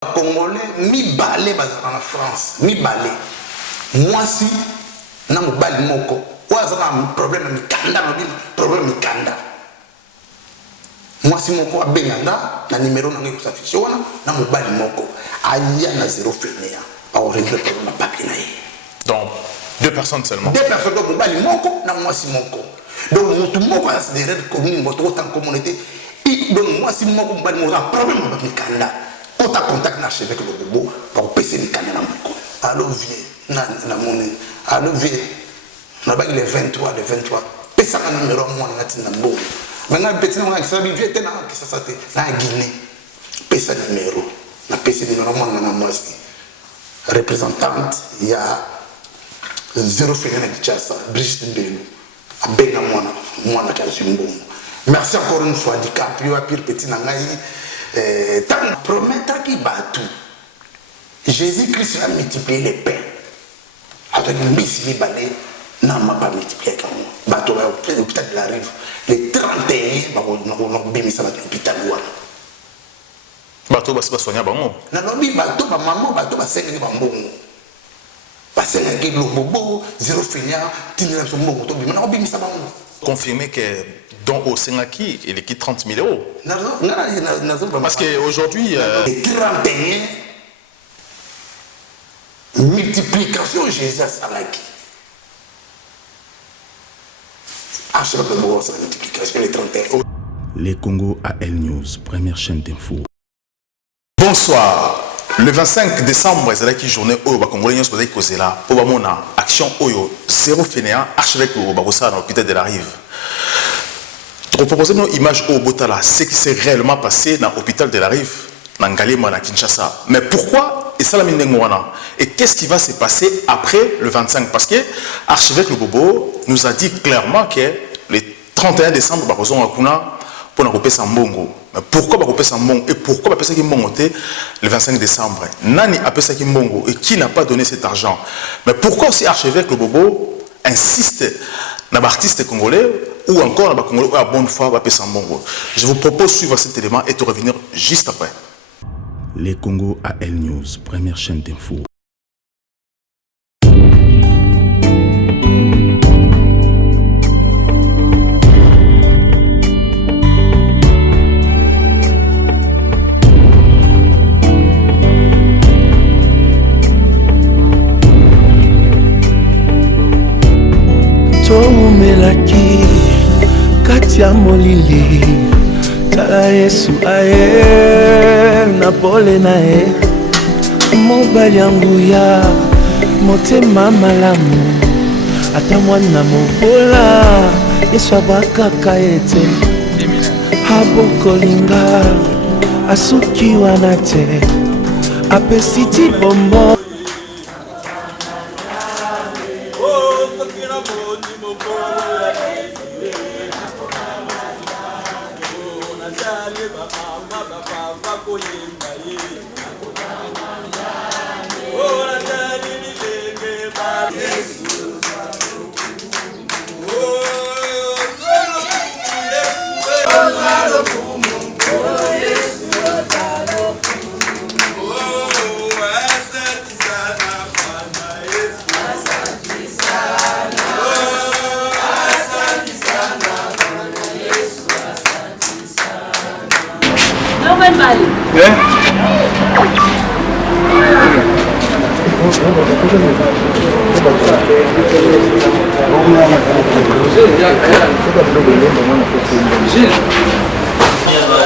Congolais, mi balé en France, mi balé. Moi si, na mo bali moko. Wa za na problème mi kanda, problème mi kanda. Moi si moko abenganga na numéro na ngi s'afficher wana na mo bali moko. Aya na zéro fenea. Pas au régler na papier na. Donc 2 personnes seulement. 2 personnes donc mo bali moko na moi si moko. Donc tout moko a des règles communes, moto autant communauté. Donc moi si moko mo bali moko problème na mi kanda. Quand tu as contact avec le bobo, pour passer les canaux dans mon corps. Allô, vieux, na monnaie. Allô, vieux, na bas il est 23, le 23. Pesa un numéro, moi, on a dit na bon. Maintenant, le petit nom, il s'est vieux, t'es là, qui ça s'appelle, na Guinée. Pesa numéro. Na pesa numéro, moi, on a moi, représentante, il y a 0 février de Tchassa, Brigitte Mbelou. A Benga, moi, na Kazumbo. Merci encore une fois, DiCaprio, à pire petit nangaï. Tant promettre qui bat tout. Jésus-Christ a multiplié les pains. Avec le Messie balai, n'a pas multiplié comme bateau à l'hôpital de la Rive. Les 31, on a béni ça à l'hôpital. Bateau va se soigner à Bango. Non, non, bateau, maman, bateau va s'aider à Bango. Parce que le bobo, 0 feignant, tinir son mot, on a béni ça à Bango. Confirmer que dans au Sengaki, il est qui 30 000 euros. Parce qu'aujourd'hui... 31 multiplication Jésus Salaki. Achète le mot, c'est la multiplication, les 31. Les Congo AL News, première chaîne d'info. Bonsoir. Le 25 décembre, c'est la journée où les Congolais sont causés là pour mon action Oyo 0 fainéant archevêque au Barossa dans l'hôpital de la Rive. Pour proposer une image au Botala, ce qui s'est réellement passé dans l'hôpital de la Rive, dans Ngalema, à Kinshasa. Mais pourquoi et ça la et qu'est-ce qui va se passer après le 25? Parce que l'archevêque Bobo nous a dit clairement que le 31 décembre, Barossa pour nous couper Sambongo. Mais pourquoi nous couper Sambongo et pourquoi nous couper Sambongo le 25 décembre? Nani a appelé Sambongo et qui n'a pas donné cet argent? Mais pourquoi aussi l'archevêque Bobo insiste dans l'artiste congolais ou encore dans les Congolais à bonne foi va passer Sambongo? Je vous propose de suivre cet élément et de revenir juste après. Les Congo AL News, première chaîne d'info. Melaki Katia Molili Tala Yesu aye Napole nae Mobali yangu ya Motema malamu Ata mwana mobola Yesu abakaka ete Abokolinga Asuki wanate Apesiti bombo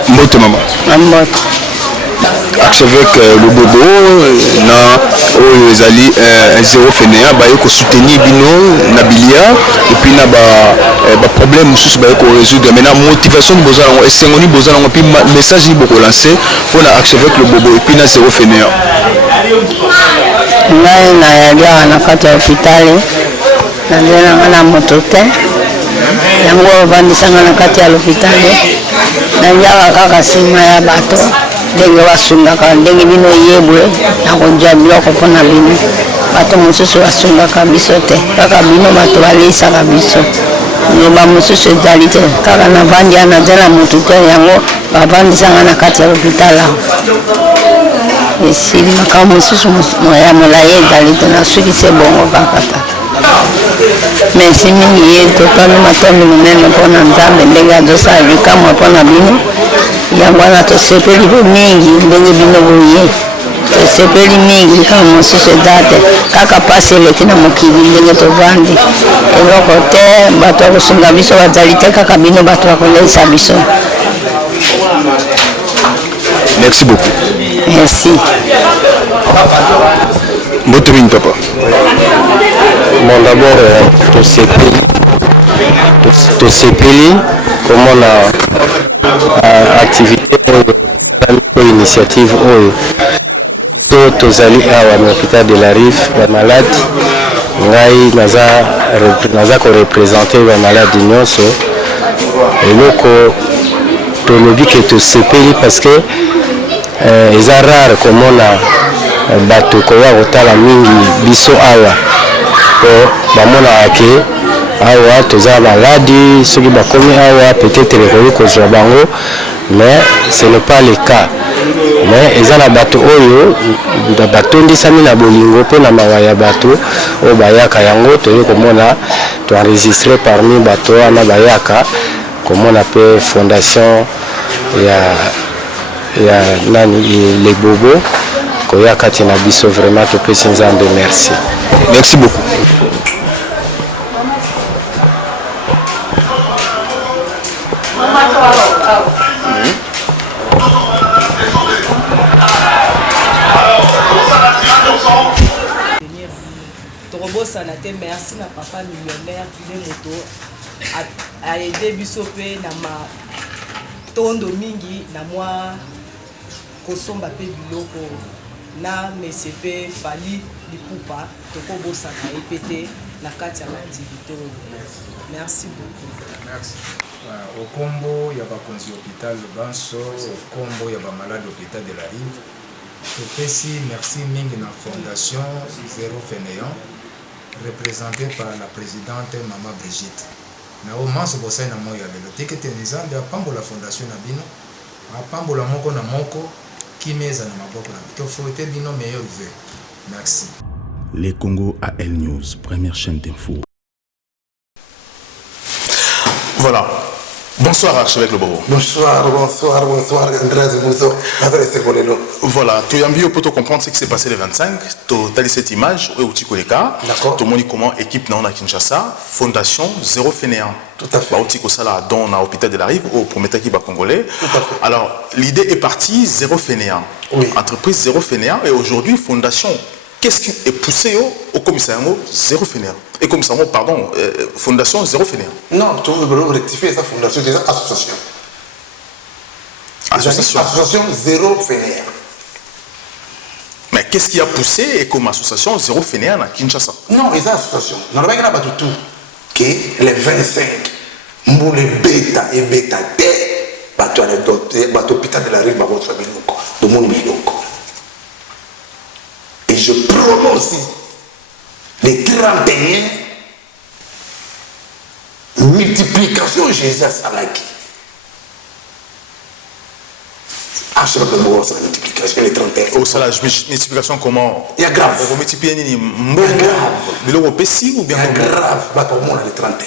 Moto maman. Archevêque le Bobo na ezali un 0 fainéant ba yoko soutenir bino na bilia et puis na ba problème mususu ba yoko résoudre mais na motivation ni bozala ngo esengoni bozala ngo puis message ni boko lancer pour na archevêque le Bobo et puis na 0 fainéant. Ngai na yalia na kata hospitali na ndena na motote yango vandisanga na kati ya hospitali na nyaga kaka sima ya bato ndenge basungaka ndenge bino yebwe na konja biloko mpona bino bato mosusu basungaka biso te kaka bino bato baleisaka biso loba mosusu ezali te kaka na vandi ana te na motu te yango bavandisanga na kati ya hospitali. esili makambo mosusu ya molai ezali te nasukisi ebongo kaka tata. Merci mingi ye totali matondi monene mpona nzambe ndenge azosala likamwa mpona bino yango wana tosepeli bo mingi ndenge bino boye tosepeli mingi likamwa mosusu eza te kaka pasi eleki na mokili ndenge tovandi eloko te bato ya kosunga biso bazali te kaka bino bato ya koleisa biso. Merci beaucoup. Merci. Motomine papa. Bon, d'abord, to sepeli comment la activité ou initiative ou tozali awa na hôpital de la Rive ba malade ngai naza ko représenter ba malade nyonso eloko tolobi ke to sepeli parce que eza rare komona bato koya kotala mingi biso awa po bamonaka ke awa toza maladi soki bakomi awa peut-être ekoki kozwa bango mais ce n'est pas le cas. Mais eza na bato oyo batondisami na bolingo mpe na mawa ya bato oyo bayaka yango toyei komona toenregistre parmi bato wana bayaka komona mpe fondation ya nani les bobo koya kati na biso vraiment topesi nzambe merci. Merci beaucoup. Merci na papa millionnaire de moto a aidé biso pe na ma tondo mingi na moi kosomba pe biloko na MCP fali lipupa toko bosa na epete na kati ya activité. Merci beaucoup. Merci. Au combo ya bakonzi hôpital Banso, au combo ya ba malade hôpital de la Rive. Topesi merci mingi na fondation Zéro Fainéant représenté par la présidente Maman Brigitte. Na o manso bosai na moya lelo tekete nzambe apambola fondation na bino apambola moko na moko kimeza na maboko na to fouete bino meilleur vœu. Merci. Les Congo AL News, première chaîne d'info. Voilà. Bonsoir Archevêque Lobobo. Bonsoir, Andrés Mousso. Voilà, tu as envie pour comprendre ce qui s'est passé le 25. Tu as cette image, où tu connais ça. D'accord. Tu montres comment équipe na Kinshasa, Fondation Zéro Fainéant. Tout à fait. Tu ça là dans l'hôpital de la Rive, au premier équipe congolais. Tout à fait. Alors, l'idée est partie Zéro Fainéant. Oui. Entreprise Zéro Fainéant et aujourd'hui Fondation. Qu'est-ce qui est poussé au commissariat Zéro Fainéant? Et commissariat, pardon, Fondation Zéro Fainéant. Non, tu veux rectifier sa fondation, déjà association. Association Zéro Fainéant. Mais qu'est-ce qui a poussé et comme association Zéro Fainéant à Kinshasa? Non, ils ont association. Nous n'avons pas tout que les 25 moulés bêta et bêta T, bateau anecdoté, bateau hôpital de la Rive, bateau Biloko, de mon Biloko. Et je promets aussi les 31 multiplications Jésus à Salaki. À chaque fois, c'est la multiplication, les 31. Oh, ça la multiplication comment? Il y a grave. Vous multipliez ni grave. Mais le pessi ou bien? Il y a grave. Bah, pour moi, les 31.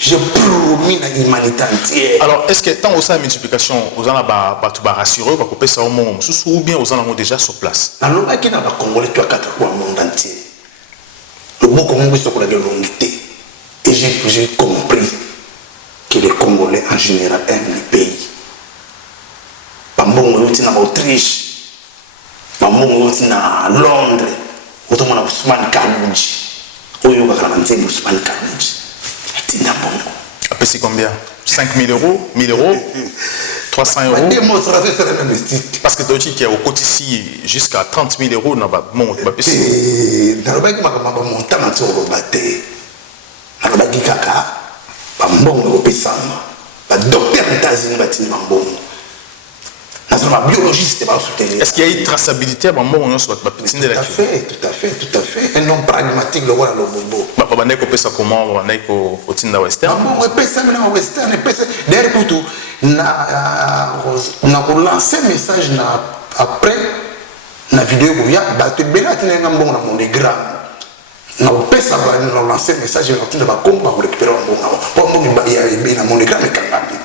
Je promis la humanité entière. Alors, est-ce que tant que ça multiplication, vous en avez rassuré, vous avez ça au monde, ou bien vous en avez déjà sur place? Alors, il y a des Congolais qui ont 4 fois au monde entier. Le mot Congolais, c'est la longité. Et j'ai compris que les Congolais en général aiment le pays. Bambongo yote na Autriche, bambongo yote na Londres, utomona Ousmane Kalouji, oyo bakala nzembo Ousmane Kalouji. Atina bongo. Après c'est combien? 5 000 euros, 1 000 euros, 300 euros. Démonstration c'est la même mystique. Parce que tu dis qu'il y a au côté ici jusqu'à 30 000 euros dans le monde. Dans le bail qui m'a monté dans ce robaté, dans le bail qui kaka, bambongo opesama, ba docteur États-Unis batini bambongo. Biologiste, est-ce qu'il y a une traçabilité à un moment où on se va petit de la vie? Tout à fait. Un homme pragmatique, le voilà le bobo. On a fait ça comment? On a fait au Tinda Western. On a fait ça maintenant au Western. D'ailleurs, pour tout, on a lancé un message dans après na vidéo boya bato bela tinenga mbongo na monogramme na pesa ba na lancer message na tout de ba komba pour récupérer mbongo pour mbongo ba ya na monogramme kangami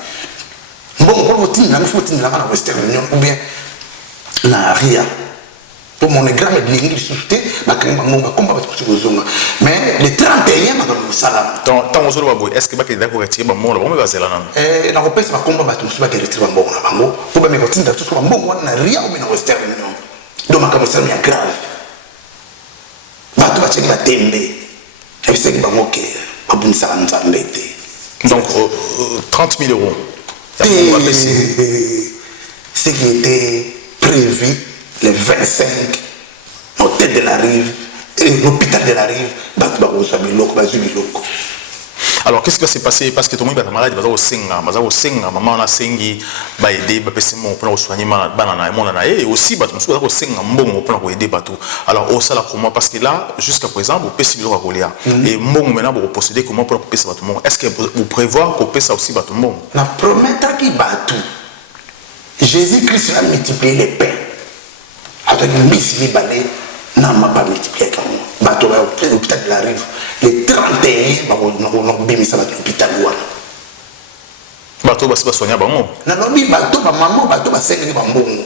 mbongo pour voter na faut tinela na Western Union ou bien na ria pour monogramme de lingi suscité ba kanga mbongo komba ba kozonga mais le 31 ma ko sala tant aux autres est-ce que ba ke d'accord retirer ba mbongo ba zela na na ko pesa ba komba ba tout ba ke retirer ba mbongo na bango pour ba me kotinda tout ba mbongo na ria ou bien na Western Union donc ma commission est grave bato bacheki batembe ebiseki bangoke babunisaka nzambe te donc 30 000 euros ce qui était prévu le 25 au tête de la rive et l'hôpital de la rive bato bakozwa biloko bazwi biloko. Alors, qu'est-ce qui va se passer? Parce que tout le monde est malade, il va au Senga, maman a Sengi, va aider, va passer mon plan au soigner, et aussi, bah, tu me Senga, bon, plan pour aider Batou. Alors, au salaire comment? Parce que là, jusqu'à présent, vous pouvez s'y Golia. Et bon, maintenant, vous possédez comment pour payer ça Batou. Est-ce que vous prévoyez qu'on paye ça aussi Batou? La promettre qui Batou, Jésus-Christ a multiplié les pains avec une mise balai. Non, m'a pas multiplié quand même. Bateau à l'hôpital de la rive. Les 31, on a bien ça à l'hôpital. Bateau va se soigner à Bamon. Non, bateau, maman, bateau, va s'aider Bamon.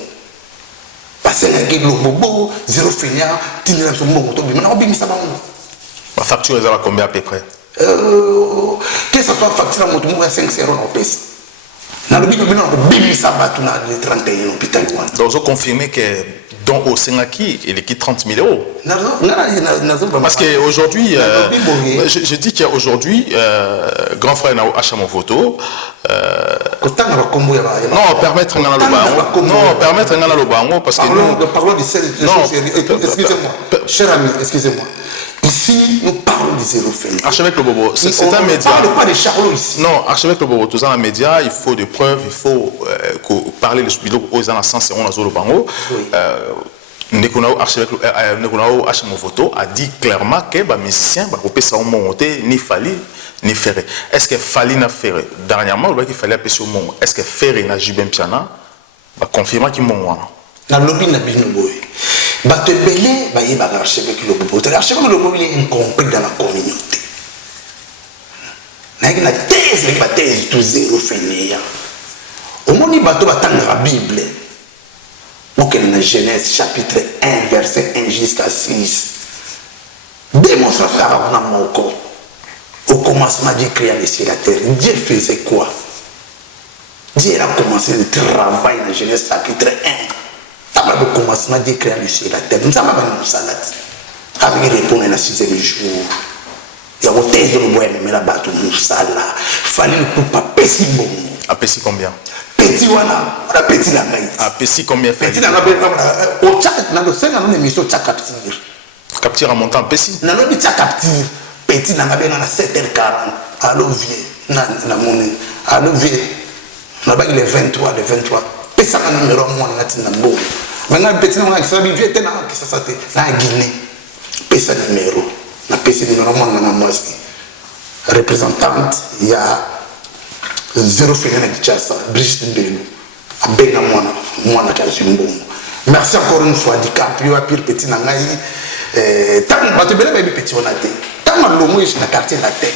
Parce que le bobo, zéro finir, tu n'as pas son bon, mais on a bien ça Bamon. Ma facture, elle va combien à peu près? Que ce soit facture à mon tour, 5 euros en pèse. Dans le bilan, on a bien ça bateau dans les 31 l'hôpital. Donc, vous confirmez que. Donc au Sengaki, il est qui 30 000 euros. Parce qu'aujourd'hui, je dis qu'aujourd'hui, grand frère n'a acheté mon photo. Non, permettre un le bango parce que nous. Parlons de choses excusez-moi, cher ami, excusez-moi. Ici, nous parlons de zéro fait. Archevêque le Bobo, c'est un média. On ne parle pas de Charlot ici. Non, Archevêque le Bobo, tout ça, un média, il faut des preuves, il faut parler de ce vidéo aux sens et on a le bango. Nekunao Archevêque Nekunao Hachimo Photo a dit clairement que les musiciens ne peuvent pas monter ni Fali ni Ferré. Est-ce que Fali n'a Ferré? Dernièrement, il fallait appeler au monde. Est-ce que Ferré n'a Jubin Piana? Confirmer qu'il m'a dans le lobby, Bato belé, baye baga archevêque le bobo. L'archevêque le bobo il est incompris dans la communauté. N'a une thèse, la thèse tout zéro fainéant. Au moment où bato batanga la Bible, pour qu'elle dans Genèse chapitre 1 verset 1 jusqu'à 6. Démonstration à mon corps. Au commencement Dieu créa les cieux et la terre. Dieu faisait quoi? Dieu a commencé le travail dans Genèse chapitre 1. Avant le commencement, Dieu créa le ciel et la terre. Nous avons une salade. Avec répondre à 6e jour. Il y a un thèse de bois, mais la bateau nous salade. Fallait le pas petit bon. À petit combien? Petit wana, on a petit la main. À petit combien? Petit la main. Au chat, dans le sein, on a mis sur chat capture. Capture en montant petit. Dans le chat capture. Petit la main, on a 7h40. Allo vieux. Na monnaie. Allo vieux. On a les 23, les 23. Pesa na numéro moi na tina bo. Maintenant petit na qui sabi vieux tena qui ça te na Guinée. Pesa numéro. Na pesa numéro moi na moi représentante il y a zéro fenêtre de Tchassa, Brigitte Mbelu. A benga moi na kasi mbongo. Merci encore une fois du capio à pire petit na ngai tant bato bele baby petit on a té. Tant lomo ici na quartier la terre.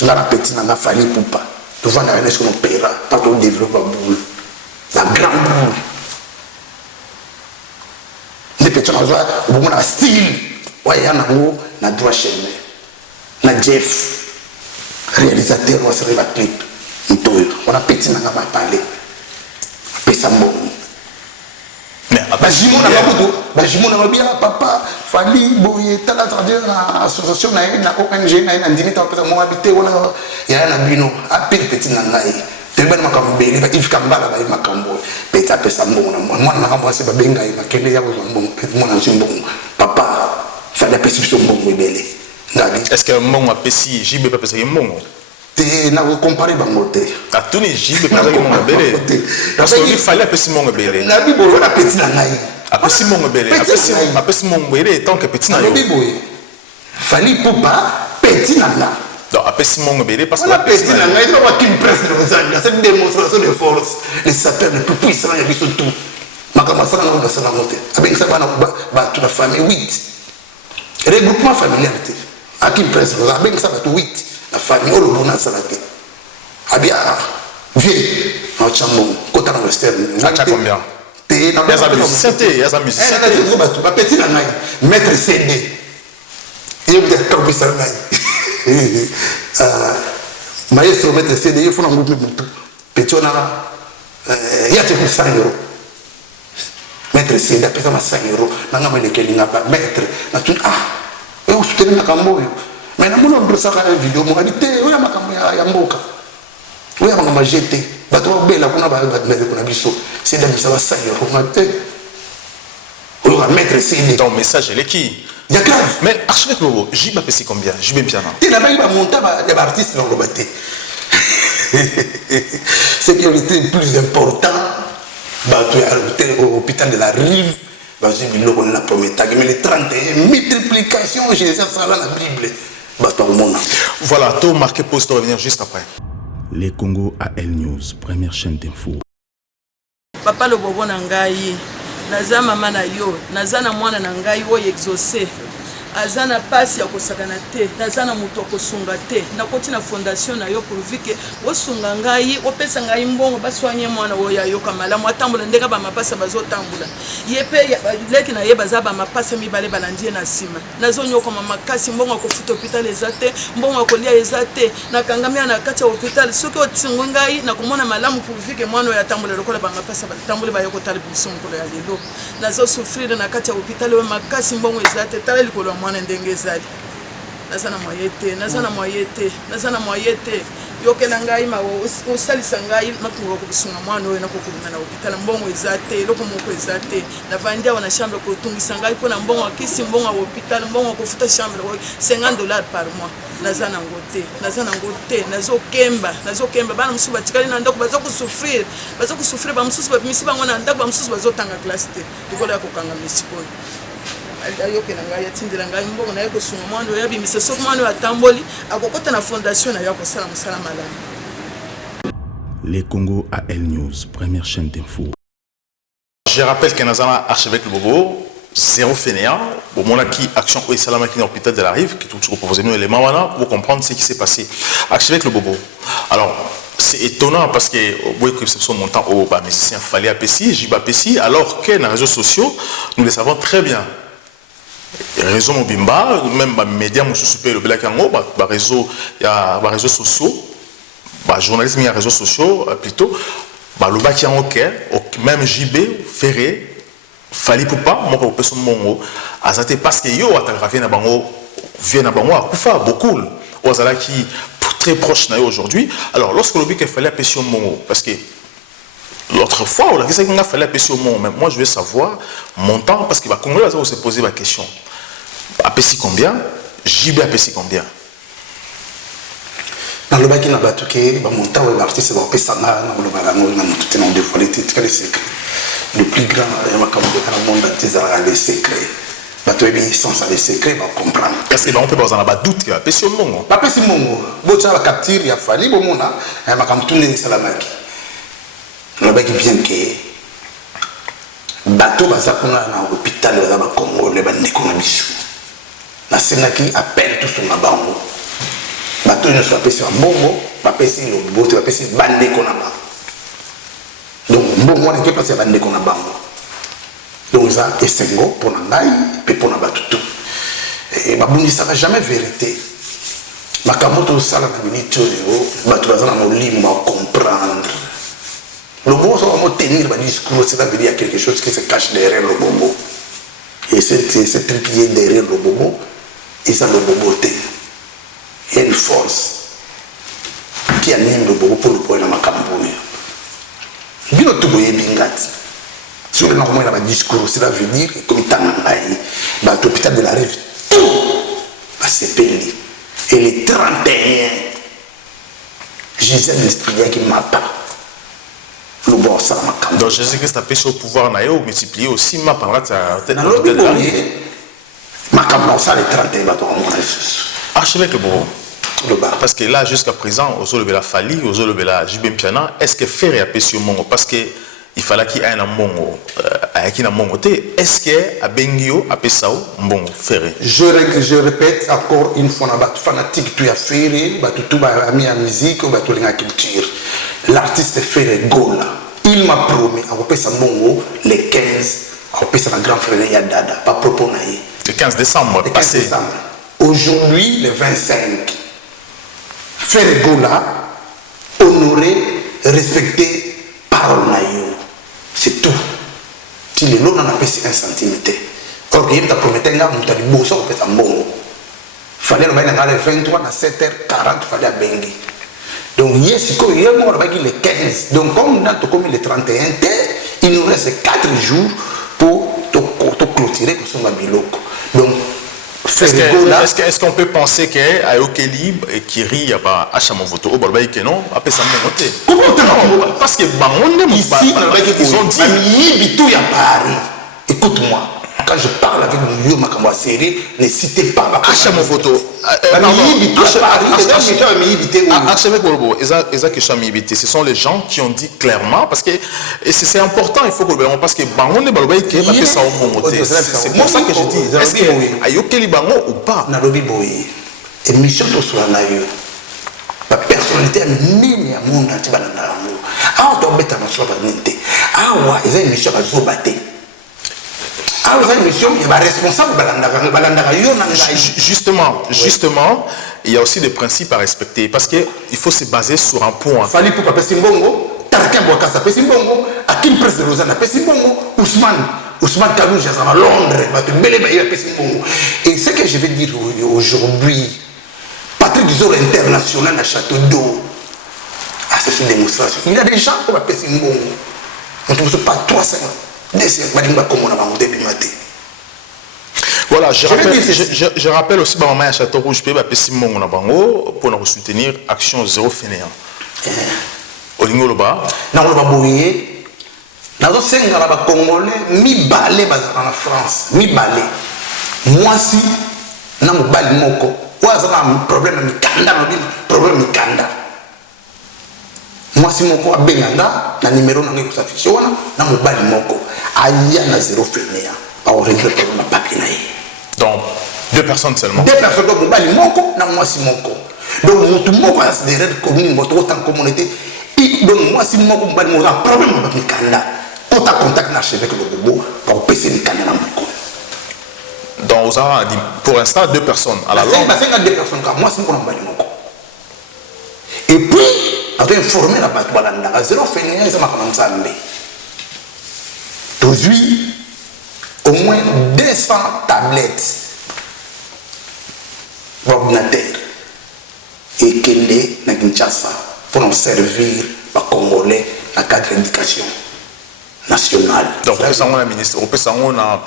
Là na petit na fali poupa. Devant la reine ce qu'on paiera pas qu'on développe boule. La grande boule. Des petits choses, on a style. Ouais, y en a un, na droit chemin. Na Jeff, réalisateur, on se la clip. On a petit n'a pas parlé. Pesa bon. Mais Bajimo n'a pas beaucoup. Bajimo n'a pas bien, papa, Fali, Boye, t'as la traduire dans l'association, na ONG, na Ndini, t'as peut-être mon habité, voilà. Y a un abino, à petit n'a pas. Tellement makambo beli ba if kambala ba makambo peta pesa mbongo na mwana na kambo seba benga ina kende ya ko mbongo mwana nzimbongo papa fallait pesa so mbongo beli ngadi est-ce que mbongo pesi jibe pa pesa mbongo te na ko comparer bango te a tuni jibe pa pesa mbongo beli parce que il fallait pesa mbongo beli na bibo na peti na ngai a pesa mbongo beli a pesa mbongo beli tant que petit na yo bibo fallait papa peti na ngai. Donc, après Simon Bélé, parce que la petite, il y a une presse de nos amis, c'est une démonstration de force. Les sapeurs les plus puissants, il y a vu tout. makambo asala nango basala yango te abengisa bana bato na famille 8 regroupement familial te aki presse abengisa bato 8 na famille oyo lobona asala te abi vie naotya mbongo kota na western combien te yaza musicien te bato bapeti na ngai maître cd yebitakabisa ngai maestro maître cd ye fona ngupi mutu peti wana yate ku 100 euros maître cd apesa ma 100 euros nanga melekelinga ba maître na tuni oyo suteni makambo oyo mais namoni ondosaka video mokadi te oyo makambo ya mboka oyo makambo ajete bato babela kuna bameleko na biso cd amisa ba 100 euros nga te oyo ka maître cd ton message elle est qui il y a grave mais archevêque Lobo j'y pas payé combien j'y bien piano te na bangi bamonta ya baartiste na oloba te ce qui était le plus important bato ya hôpital de la Rive bazwi biloko na prometaki mais le 31 multiplication jésus asala na bible bato akomona voilà tout marqué pause to revenir juste après Les Congo AL News, première chaîne d'info. Papa Lobobo na ngai naza mama na yo naza na mwana na ngai oyo exaucé aza na pasi ya kosakana te naza na moto akosunga te nakoti na fondation na yo pourvu ke osunga ngai opesa ngai mbongo baswanye mwana oyo ayoka malamu atambola ndenge bamapasa bazotambola ye mpe leki na ye baza bamapasa mibale balandie na nsima nazonyokoma makasi mbongo akofuta hôpital eza te mbongo akolia eza te nakangami na kati ya hôpital soki otingo ngai nakomona malamu pourvu ke mwana oyo atambola lokola bamapasa batamboli bayokotala biso mokolo ya lelo nazosouffrir na kati ya hôpital oyo makasi mbongo eza te tala likolo mwana ndenge ezali naza na moye te yokela ngai ma osalisa ngai matungo kosunga mwana oyo nakokolunga na hôpital mbongo eza te eloko moko eza te navandi awa na chambre kotungisa ngai mpo na mbongo akisi mbongo ya hôpital mbongo akofuta chambre oyo $50 par mois naza nango te nazokemba bana mosusu batikali na ndako bazokosouffrir bamosusu bapimisi bango na ndako bamosusu bazotanga glace te likolo ya kokanga misikoyo ayokela ngai atindela ngai mbongo na ye kosunga mwana oyo abimisa soki mwana oyo atamboli akokota na fondation na ye akosala mosala malamu. Les Congo AL News, première chaîne d'info. Je rappelle qu'un archevêque Lobobo, zéro fainéant, au moment qui action au Salama qui est l'hôpital de la Rive, qui tout proposé nous éléments voilà pour comprendre ce qui s'est passé. Archevêque Lobobo. Alors c'est étonnant parce que oui que ce soit montant au musicien fallait APC, Jiba APC, alors que dans les réseaux sociaux nous le savons très bien. Réseau Mobimba, même les médias, le Black Ango, les réseaux sociaux, les journalistes, les réseaux sociaux, plutôt, le Black Ango, même JB, Ferré, Fali Poupa, moi, je suis mongo, parce que yo, Atagrafé, Nabango, vient Nabango, à Koufa, beaucoup, Ozala qui très proche aujourd'hui. Alors, lorsque le Black fallait appeler mongo, parce que l'autre fois, on a dit qu'il fallait appeler au monde, mais moi je veux savoir mon temps, parce que les Congolais vont se poser la question. APC combien? JB APC combien? Dans le bac, il y a mon temps, l'artiste va appeler Sanga, le plus grand, il y a un monde entier, des secrets. Sans les secrets, on va comprendre. Est-ce qu'on peut avoir un doute qu'il y a APC au monde? Pas APC au monde. Si tu as capturé, il y a fallu, il y a un tourné Salamaki. Le bac bien que bateau bazakuna na hôpital de la Congo le bandeko na biso na senaki appelle tout son bango bateau ne soit pas sur bongo pas pesi le bote pas pesi bandeko na bango donc bongo on est passé bandeko na bango donc ça est sengo pour na ngai pe pour na batutu et babundi ça va jamais vérité makamoto sala na minito yo bato bazana molimo ba comprendre. Le bon on va tenir un discours, cela veut dire quelque chose qui se cache derrière le bobo. Et c'est trépied derrière le bobo, et ça le bobo te. Il y a une force qui anime le bobo pour le point dans ma campagne. Il y a tout le bingati. Sur le normal, il y a un discours, cela veut dire que comme Tanangaï, l'hôpital de la Rive, tout va se payer. Et les 31, Gisèle l'esprit qui m'a pas. Donc Jésus-Christ a pêché au pouvoir naïo multiplié aussi ma parole à archevêque le bon parce que là jusqu'à présent aux lever la Fali aux lever la JB Piana est-ce que faire a pêché au monde parce que il fallait qu'il y ait un mbongo avec un mbongo est-ce que a bengio a pesao mbongo ferré je répète encore une fois na fanatique tu a ferré ba tout ba ami à musique ba tout la culture l'artiste Ferré Gola il m'a promis à repasser mbongo le 15 à repasser la grand frère ya dada pas propos na le 15 décembre le 15 décembre aujourd'hui le 25 Ferré Gola honorer respecter parole na yo c'est tout. Si les lots n'en a pas 1 centimètre. Or, il y a promis que nous avons beau ça, peut-être un bon. Il fallait le 23 à 7h40, il fallait à Bengi. Donc, yes, il y a le 15. Donc, comme nous avons le 31, il nous reste 4 jours pour clôturer pour son biloko. Donc, est-ce qu'on peut penser que Ayokeli qui rit à Achamovoto au Balbaï que non après ça m'a monté parce que ici ils ont dit tout y a Paris. Écoute-moi, quand je parle avec Yo Makamwa Série, ne citez pas Achamovoto ce sont les gens qui ont dit clairement parce que et c'est important il faut que parce que Bangonde Balbaï que ça c'est pour ça que je dis est-ce que Ayokeli Bango ou pas Nalobi Boye émission to sur la yo la personnalité nini ya monde ati balanda yango awa to beta na so ba ninte awa eza émission ba zo baté awa eza émission ya ba responsable balanda yo na justement il y a aussi des principes à respecter parce que il faut se baser sur un point fali pour papa Simbongo Tarkan Bouakassa pesi Simbongo Akim Prince Rosana pesi Simbongo Ousmane Kalou à Londres et ce que je vais dire aujourd'hui Patrick Zor international à Château d'eau c'est une démonstration il y a des gens qui appellent Simbongo on ne peut pas 300 voilà, je rappelle aussi maman à Château Rouge pour nous soutenir Action Zéro Fainéant. Olingoloba. Boye. Nazo senga ba Congolais mibale bazaka na France, mibale. Moi si na mobali moko, waza na problème mikanda na problème mikanda. Moi si moko abenganga na numéro na ngeko s'afficher wana na mobali moko aya na Zéro Fainéant. Au régler problème papier na ye. Donc, 2 personnes seulement. 2 personnes, donc mobali moko na moi si moko. Donc tout moko a des règles communes, moto en communauté. Donc moi si moko mobali moko a problème avec mikanda. Quand tu as contact avec le bobo pour passer mikanda na moko. Donc vous avez dit pour l'instant 2 personnes à la longue. C'est 2 personnes car moi si moko mobali moko. Et puis on doit informer la base balanda. Zéro Fainéant ça m'a commencé à me. Aujourd'hui au moins 200 tablettes d'ordinateur et qu'elle est dans Kinshasa pour nous servir les Congolais dans le cadre d'éducation nationale. Donc, on peut s'en rendre ministre, on peut s'en rendre à...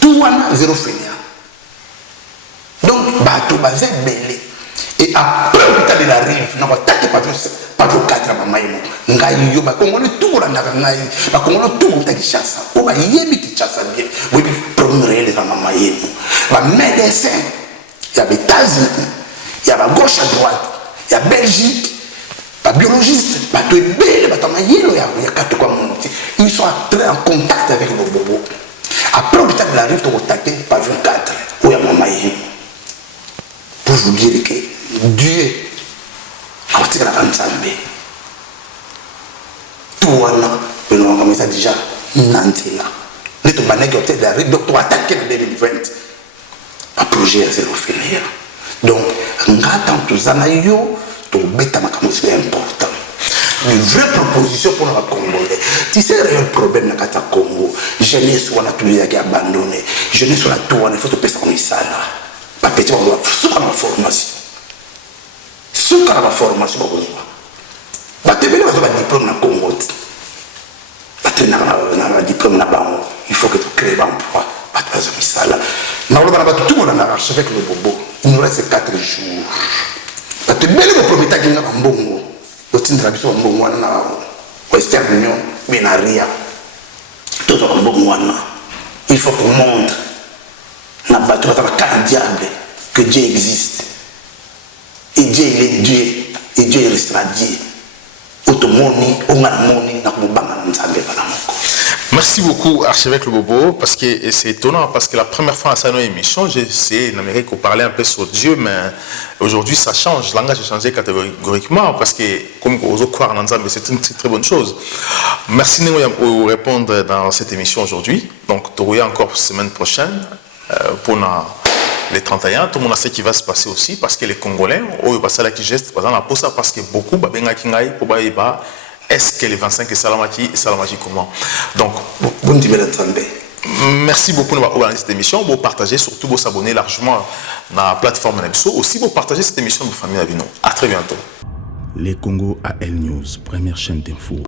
Tout est Zéro Fainéant. Donc, bateau basé belé. Et après l'hôpital de la Rive, nous avons attaqué patron 4 à Mamaïmo. Nous avons Congolais tout le monde, Congolais tout le monde qui chasse. On va y aller qui chasse bien. Oui, premier réel à Mamaïmo. Les médecins, il y a les États-Unis, il y a la gauche à droite, il y a Belgique, les biologistes, ils sont entrés en contact avec nos bobos. Après l'hôpital de la Rive, nous avons attaqué patron 4 où il y a Mamaïmo. Pour vous dire que Dieu a aussi la Nzambe. Tout le monde a déjà Nantela. Les Tobanais qui ont été donc attaqué en 2020. Un projet à Zéro Fainéant. Donc, nous avons tous les années, c'est important. Une vraie proposition pour les Congolais. Tu sais, il y a un problème dans le Congo. Jeunesse, on a tout abandonné. Jeunesse, on a tout, il faut te payer ça. Pas petit, on doit faire la formation. Sous la formation, on doit faire un diplôme dans le Congo. Un diplôme dans le Congo. Il faut que tu crées un emploi. Tout le monde a arraché avec le bobo. Il nous reste 4 jours. Parce que belle le premier temps qu'il y a un bon l'autre traduction un bon na Western Union Benaria. Tout un bon il faut qu'on montre na bateau dans le diable que Dieu existe. Et Dieu il est Dieu. et Dieu restera Dieu. Otomoni, ongaramoni, nakubanga nzambe banamoko. Merci beaucoup, Archevêque Le Bobo, parce que c'est étonnant, parce que la première fois à cette émission, j'ai essayé en Amérique de parler un peu sur Dieu, mais aujourd'hui ça change, le langage a changé catégoriquement, parce que comme vous croire en Nzambe, c'est une très bonne chose. Merci de répondre dans cette émission aujourd'hui. Donc, tu auras encore semaine prochaine pour les 31. Tout le monde sait ce qui va se passer aussi, parce que les Congolais, ils passent là qui geste, par exemple, pour ça, parce que beaucoup, est-ce que les 25 est Salamaki comment? Donc, merci beaucoup de cette émission. Vous partagez, surtout vous abonner largement dans la plateforme Nebso. Aussi, vous partagez cette émission de famille Avino. À très bientôt. Les Congo AL News, première chaîne d'info.